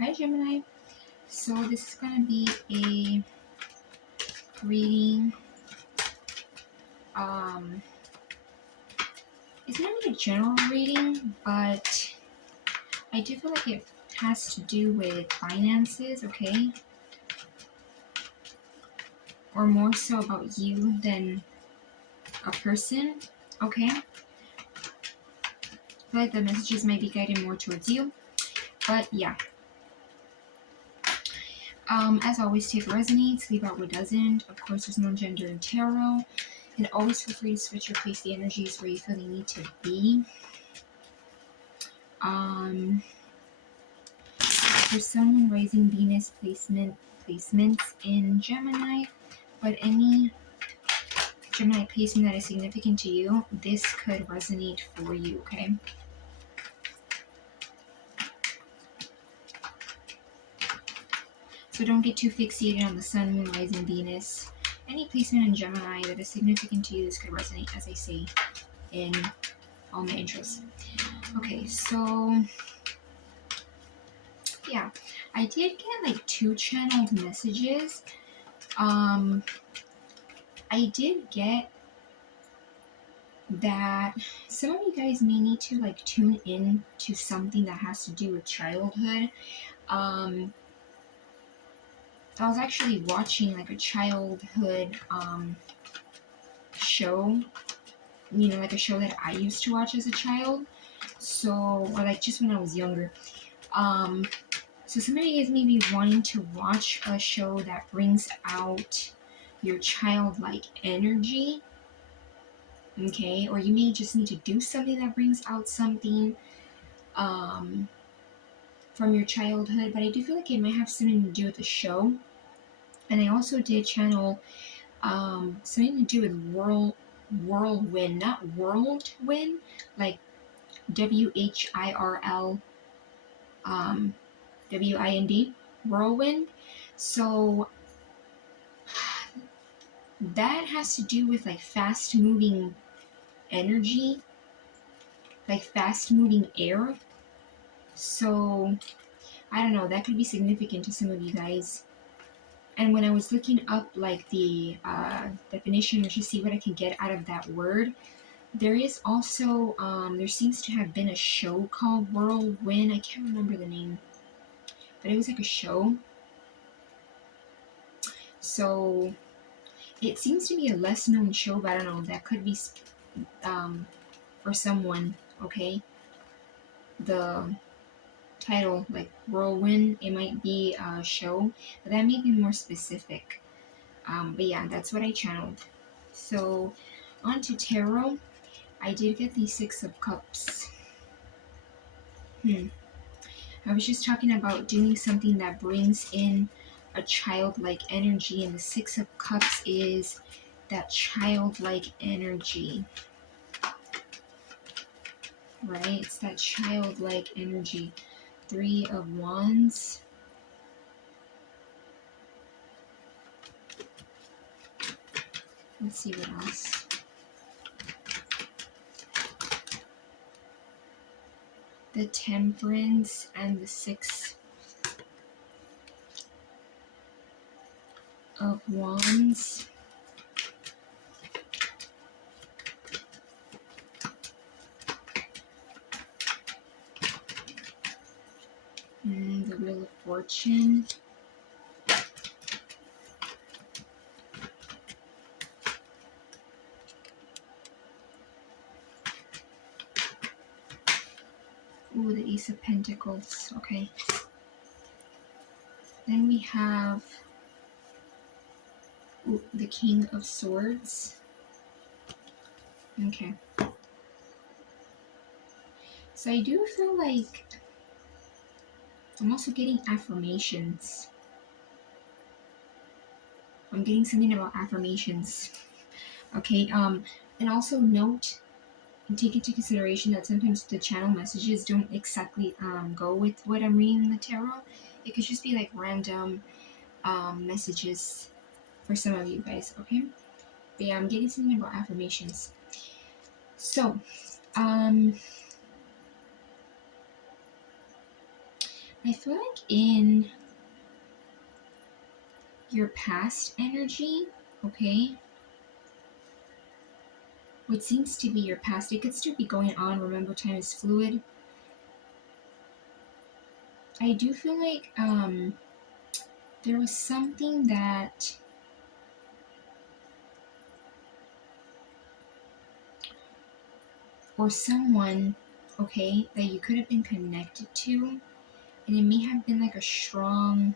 Hi Gemini. So this is gonna be a reading. It's gonna be a general reading, but I do feel like it has to do with finances, okay? Or more so about you than a person, okay? I feel like the messages might be guided more towards you, but yeah. As always, take what resonates, leave out what doesn't. Of course, there's no gender in tarot. And always feel free to switch or place the energies where you feel they need to be. For Sun, Rising, Venus placements in Gemini, but any Gemini placement that is significant to you, this could resonate for you, okay? So don't get too fixated on the Sun, Moon, Rising, Venus. Any placement in Gemini that is significant to you, this could resonate, as I say, in all my intros. Okay, so yeah, I did get like 2 channeled messages. I did get that some of you guys may need to like tune in to something that has to do with childhood. I was actually watching like a childhood show, you know, like a show that I used to watch as a child. So, or like just when I was younger. So some of you guys may be wanting to watch a show that brings out your childlike energy. Okay, or you may just need to do something that brings out something from your childhood, but I do feel like it might have something to do with the show. And I also did channel something to do with whirlwind, not whirlwind, like WHIRL WIND, whirlwind. So that has to do with like fast moving energy, like fast moving air. So I don't know, that could be significant to some of you guys. And when I was looking up like the definition or to see what I can get out of that word, there is also, there seems to have been a show called Whirlwind. I can't remember the name, but it was like a show. So it seems to be a less known show, but I don't know, that could be for someone, okay? The title, like Whirlwind, it might be a show, but that may be more specific. But yeah, that's what I channeled. So on to tarot. I did get the 6 of Cups. I was just talking about doing something that brings in a childlike energy, and the 6 of Cups is that childlike energy. Right? It's that childlike energy. 3 of Wands. Let's see what else. The Temperance and the 6 of Wands. And the Wheel of Fortune. Ooh, the Ace of Pentacles. Okay. Then we have the King of Swords. Okay. So I do feel like I'm also getting affirmations. I'm getting something about affirmations. Okay. And also note and take into consideration that sometimes the channel messages don't exactly go with what I'm reading in the tarot. It could just be like random messages for some of you guys, okay? But yeah, I'm getting something about affirmations. So, I feel like in your past energy, okay, what seems to be your past, it could still be going on. Remember, time is fluid. I do feel like there was something that or someone, okay, that you could have been connected to, and it may have been like a strong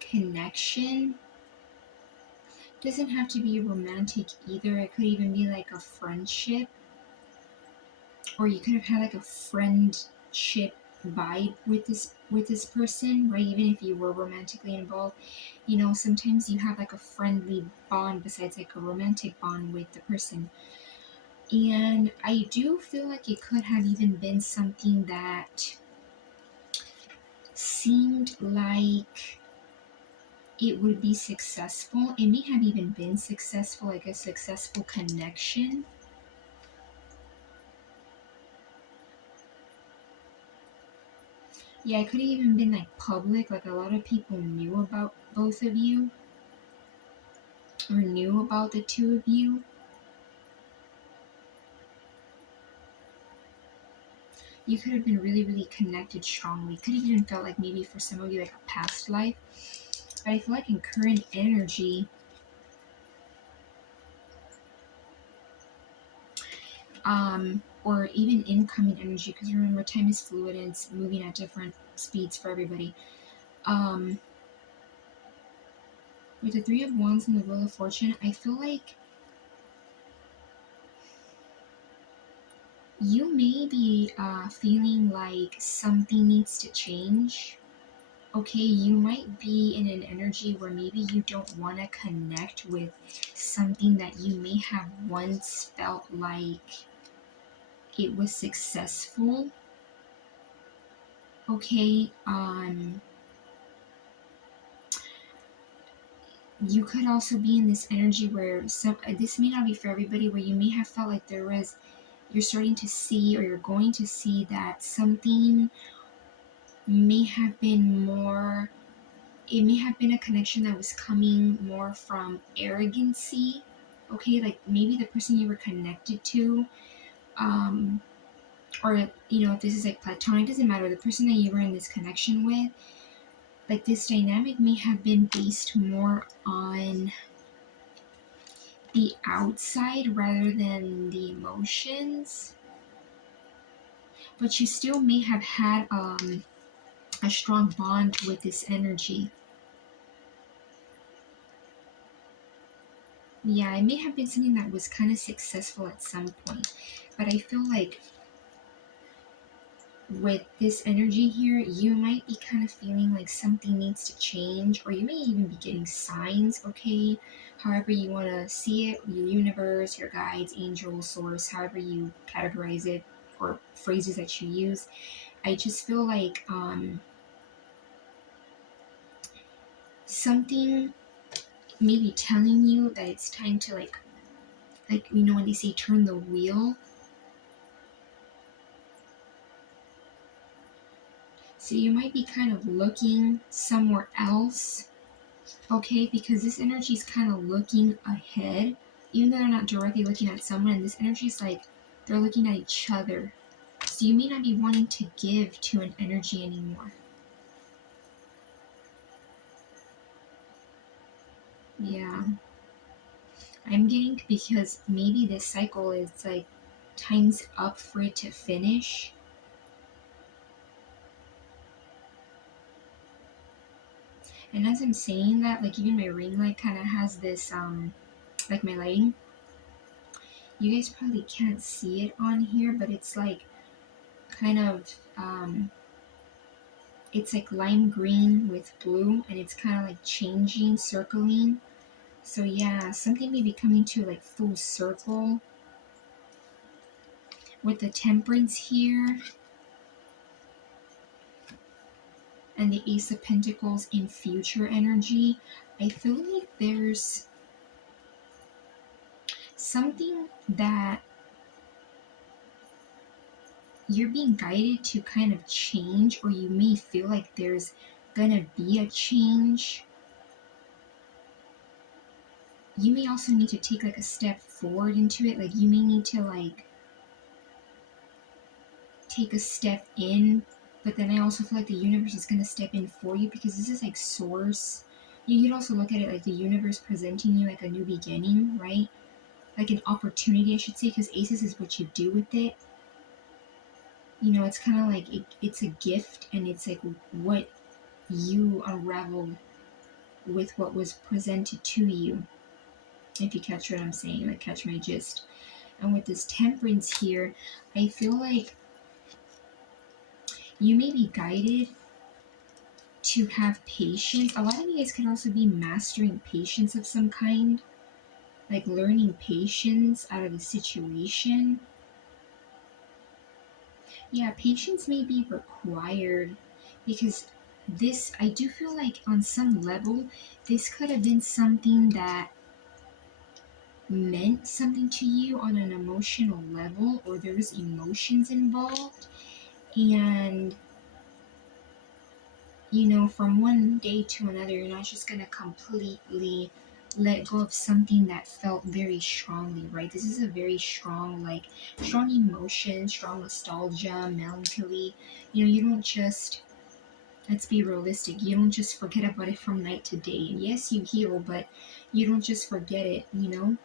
connection. Doesn't have to be romantic either. It could even be like a friendship, or you could have had like a friendship vibe with this person, right? Even if you were romantically involved, you know, sometimes you have like a friendly bond besides like a romantic bond with the person. And I do feel like it could have even been something that seemed like it would be successful. It may have even been successful, like a successful connection. Yeah, it could have even been like public, like a lot of people knew about both of you or knew about the two of you. You could have been really, really connected strongly. Could have even felt like maybe for some of you like a past life. But I feel like in current energy, or even incoming energy, because remember time is fluid and it's moving at different speeds for everybody. Um, with the Three of Wands and the Wheel of Fortune, I feel like you may be feeling like something needs to change. Okay, you might be in an energy where maybe you don't want to connect with something that you may have once felt like it was successful. Okay, you could also be in this energy where this may not be for everybody, where you may have felt like you're starting to see or you're going to see that something may have been more, it may have been a connection that was coming more from arrogancy. Okay, like maybe the person you were connected to, um or you know, if this is like platonic, doesn't matter, the person that you were in this connection with, like this dynamic may have been based more on the outside rather than the emotions, but you still may have had a strong bond with this energy. Yeah, it may have been something that was kind of successful at some point, but I feel like with this energy here, you might be kind of feeling like something needs to change, or you may even be getting signs, okay? However you want to see it, your universe, your guides, angels, source, however you categorize it, or phrases that you use. I just feel like something maybe telling you that it's time to like you know when they say turn the wheel. So you might be kind of looking somewhere else, okay? Because this energy is kind of looking ahead, even though they're not directly looking at someone. And this energy is like they're looking at each other. So you may not be wanting to give to an energy anymore. Yeah, I'm getting, because maybe this cycle is like time's up for it to finish. And as I'm saying that, like even my ring light kind of has this, like my lighting. You guys probably can't see it on here, but it's like kind of, it's like lime green with blue, and it's kind of like changing, circling. So yeah, something may be coming to like full circle with the Temperance here and the Ace of Pentacles in future energy. I feel like there's something that you're being guided to kind of change, or you may feel like there's gonna be a change. You may also need to take like a step forward into it. Like you may need to like take a step in, but then I also feel like the universe is gonna step in for you, because this is like source. You could also look at it like the universe presenting you like a new beginning, right? Like an opportunity, I should say, because aces is what you do with it. You know, it's kind of like it's a gift, and it's like what you unravel with what was presented to you, if you catch what I'm saying, like catch my gist. And with this temperance here, I feel like you may be guided to have patience. A lot of you guys could also be mastering patience of some kind, like learning patience out of the situation. Yeah, patience may be required, because this, I do feel like on some level, this could have been something that meant something to you on an emotional level, or there was emotions involved. And, you know, from one day to another, you're not just going to completely let go of something that felt very strongly, right? This is a very strong, like, strong emotion, strong nostalgia, melancholy. You know, you don't just, let's be realistic, you don't just forget about it from night to day. And yes, you heal, but you don't just forget it, you know?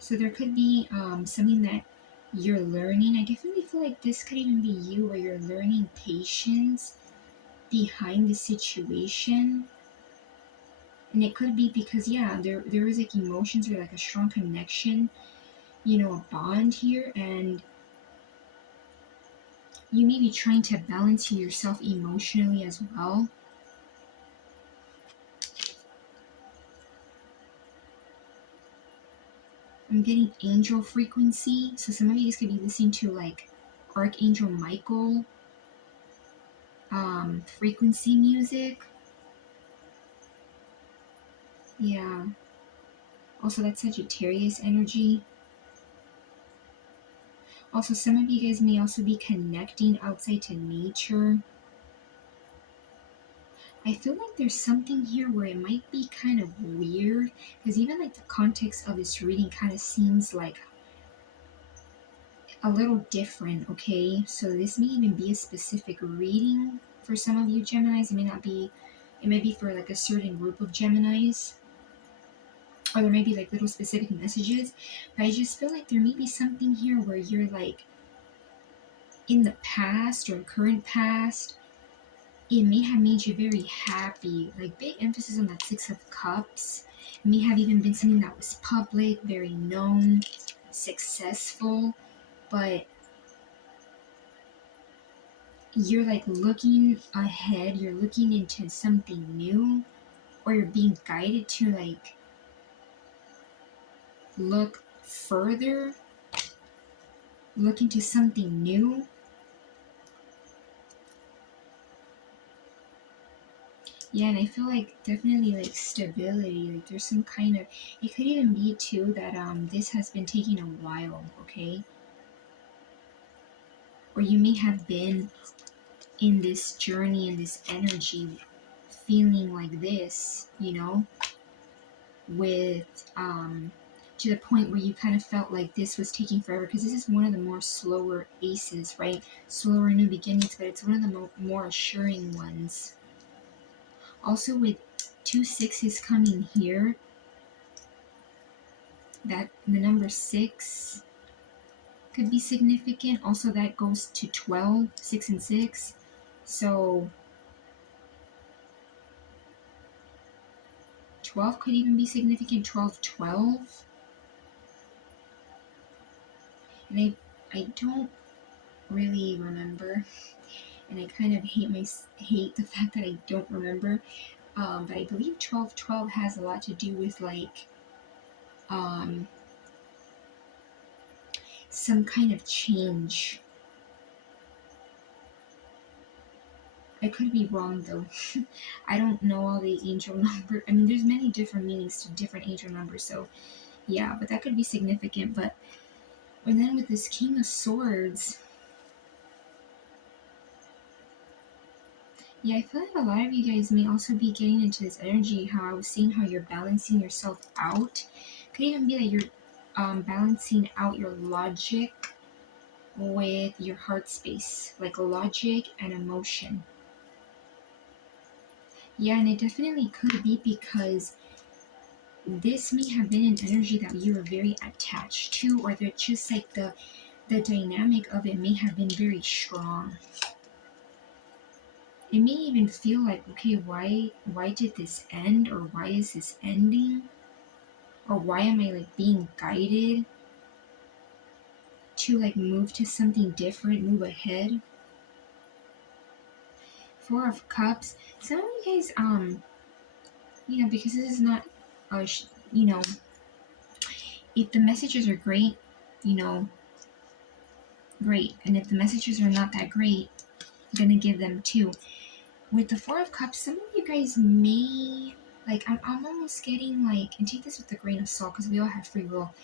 So there could be something that you're learning. I definitely feel like this could even be you, where you're learning patience behind the situation. And it could be because, yeah, there is like emotions, or like a strong connection, you know, a bond here. And you may be trying to balance yourself emotionally as well. I'm getting angel frequency. So some of you guys could be listening to like Archangel Michael frequency music. Yeah. Also, that's Sagittarius energy. Also, some of you guys may also be connecting outside to nature. I feel like there's something here where it might be kind of weird, because even like the context of this reading kind of seems like a little different, okay? So this may even be a specific reading for some of you Geminis. It may not be, it may be for like a certain group of Geminis, or there may be like little specific messages. But I just feel like there may be something here where you're like in the past or current past, it may have made you very happy. Like big emphasis on that Six of Cups. It may have even been something that was public, very known, successful, but you're like looking ahead, you're looking into something new, or you're being guided to like look further, look into something new. Yeah, and I feel like definitely like stability, like there's some kind of, it could even be too that this has been taking a while, okay? Or you may have been in this journey, in this energy, feeling like this, you know, with to the point where you kind of felt like this was taking forever, because this is one of the more slower aces, right? Slower new beginnings, but it's one of the more assuring ones. Also, with 2 6s coming here, that the number 6 could be significant. Also, that goes to 12, 6 and 6. So 12 could even be significant. 12, 12. And I don't really remember, and I kind of hate the fact that I don't remember. But I believe 12, 12 has a lot to do with like um, some kind of change. I could be wrong though. I don't know all the angel numbers. I mean, there's many different meanings to different angel numbers, so yeah, but that could be significant. But and then with this King of Swords, Yeah, I feel like a lot of you guys may also be getting into this energy, how I was seeing how you're balancing yourself out. Could even be that you're balancing out your logic with your heart space, like logic and emotion. Yeah, and it definitely could be because this may have been an energy that you were very attached to, or that just like the dynamic of it may have been very strong. It may even feel like, okay, why did this end, or why is this ending, or why am I like being guided to like move to something different, move ahead. Four of Cups. Some of you guys, because this is not, you know, if the messages are great, you know, great, and if the messages are not that great, I'm gonna give them two. With the Four of Cups, some of you guys may like. I'm almost getting like, and take this with a grain of salt because we all have free will,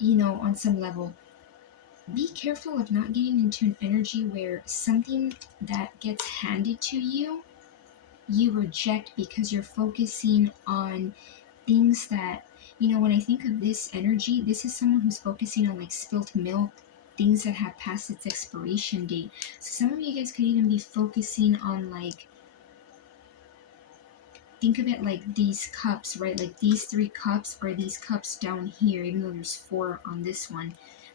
on some level. Be careful of not getting into an energy where something that gets handed to you, you reject because you're focusing on things that, when I think of this energy, this is someone who's focusing on like spilt milk, things that have passed its expiration date. So some of you guys could even be focusing on like, think of it like these cups, right? Like these three cups are these cups down here, even though there's four on this one.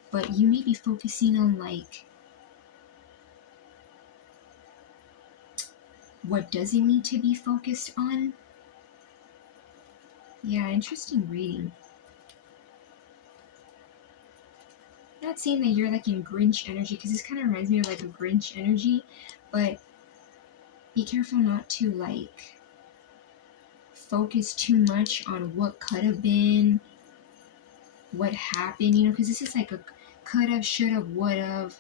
But you may be focusing on like what doesn't need to be focused on. Yeah, interesting reading. Not saying that you're like in Grinch energy, because this kind of reminds me of like a Grinch energy, but be careful not to like focus too much on what could have been, what happened, because this is like a could have, should have, would have,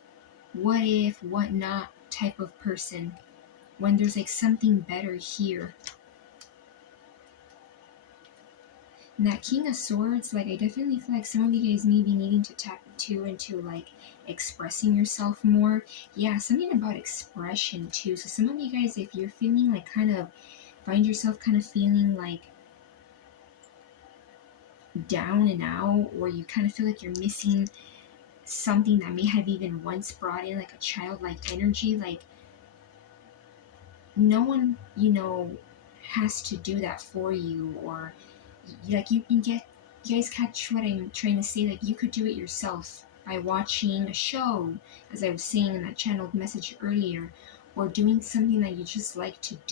what if, what not type of person, when there's like something better here. And that King of Swords, like I definitely feel like some of you guys may be needing to tap into like expressing yourself more. Yeah, something about expression too. So some of you guys, if you're feeling like find yourself kind of feeling like down and out, or you kind of feel like you're missing something that may have even once brought in like a childlike energy, like no one, has to do that for you, or like you can get, you guys catch what I'm trying to say, like you could do it yourself by watching a show, as I was saying in that channeled message earlier, or doing something that you just like to do.